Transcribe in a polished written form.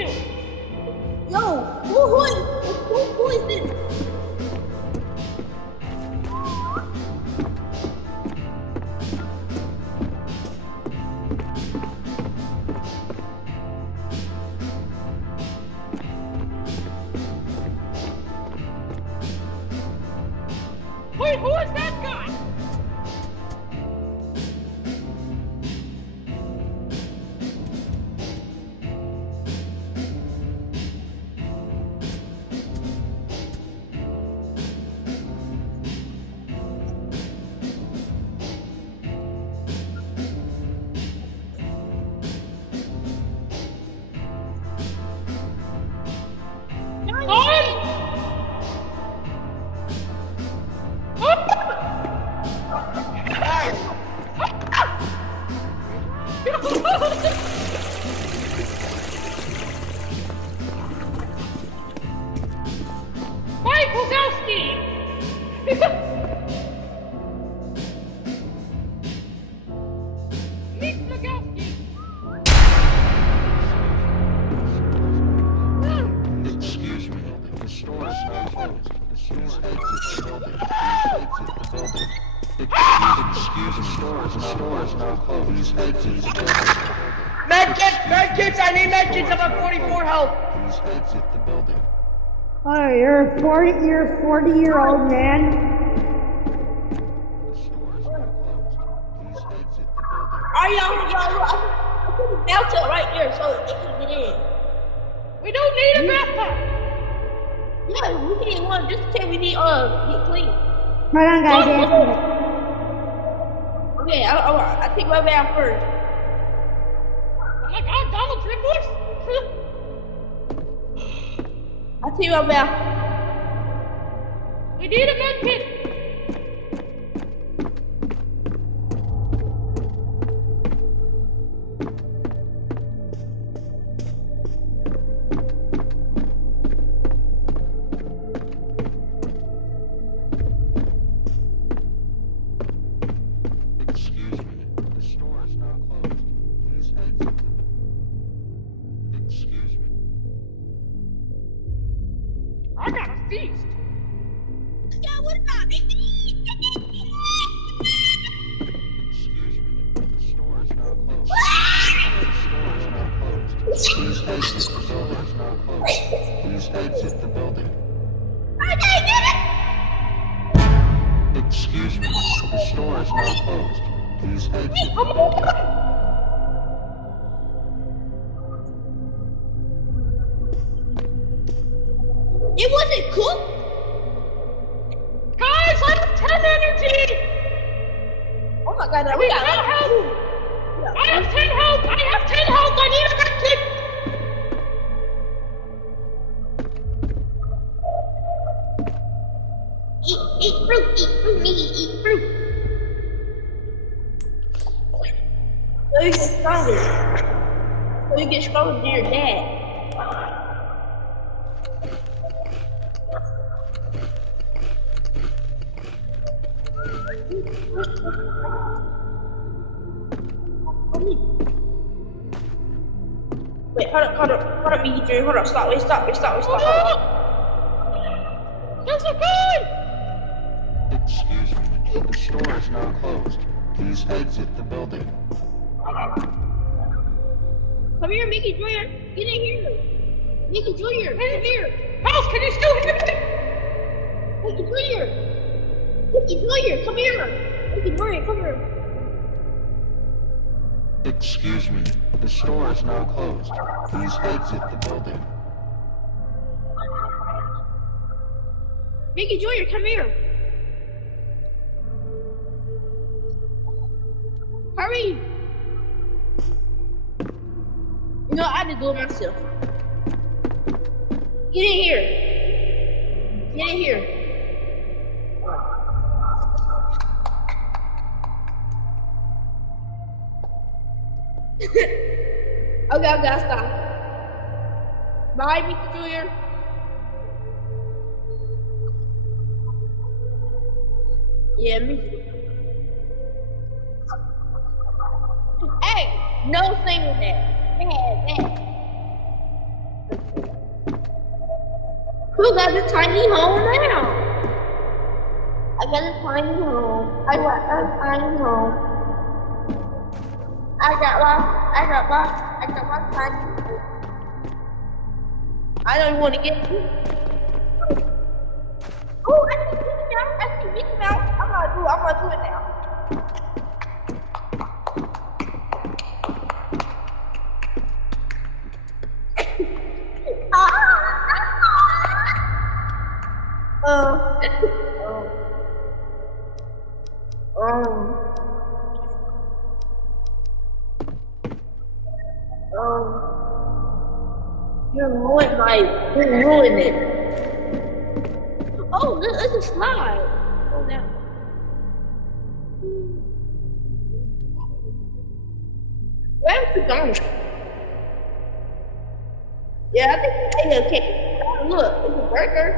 to? Yo, who is this? Wait, who is that guy? Mike Wazowski! Meet Wazowski! Excuse me, the store is now closed. Please exit the building. Excuse me, the store is now closed. Please exit the building. Medkits! I need medkits! I'm at 44 health! Please exit the building. Oh, you're a 40-year-old man. The store is now closed. Please exit the building. Alright, yo, I put the bathtub right here so they can get in. We don't need a bathtub! Yeah, we need one just in case we need get clean. Hold on, guys. Okay, I take my bath first. Oh my god, Donald Trump voice? I take my bath. We need a medkit! Excuse me, the store is now closed. Please exit the building. Excuse me. I got a feast! Yeah, what about me? Excuse me, the store is now closed. The store is now closed. Please exit the building. Is now closed. Please exit the building. Excuse me, the store is now closed. Please exit the building. It wasn't cooked. Guys, I have 10 energy! Oh my god, I we need got no help! I have 10 health! I have 10 health! I need a medkit! eat fruit, eat fruit. So you get stronger. So you get stronger than your dad. Wait, hold up, me, Drew. Hold up, stop, hold up. There's a guy! Excuse me, the store is now closed. Please exit the building. Come here, Mickey Jr. Get in here. Mickey Jr. Get in here. House, can you still hear me? Mickey Jr. Mickey Jr. Come here. Mickey Jr. Come here. Excuse me, the store is now closed. Please exit the building. Mickey Jr. Come here. Hurry. You know, I had to do it myself. Get in here. Get in here. Okay, I gotta stop. Bye, Mickey Jr. Yeah, me too. Hey, no singing that. Bad. still got this tiny home now. I got a tiny home. I got a tiny home. I got my tiny home. I don't even want to get you. Oh, I see Mickey Mouse. I see Mickey Mouse. I'm gonna do it now. You're ruining it. Oh, it's a slide. Oh, now. Where's the going? Yeah, I think it's okay. Oh, look, it's a burger.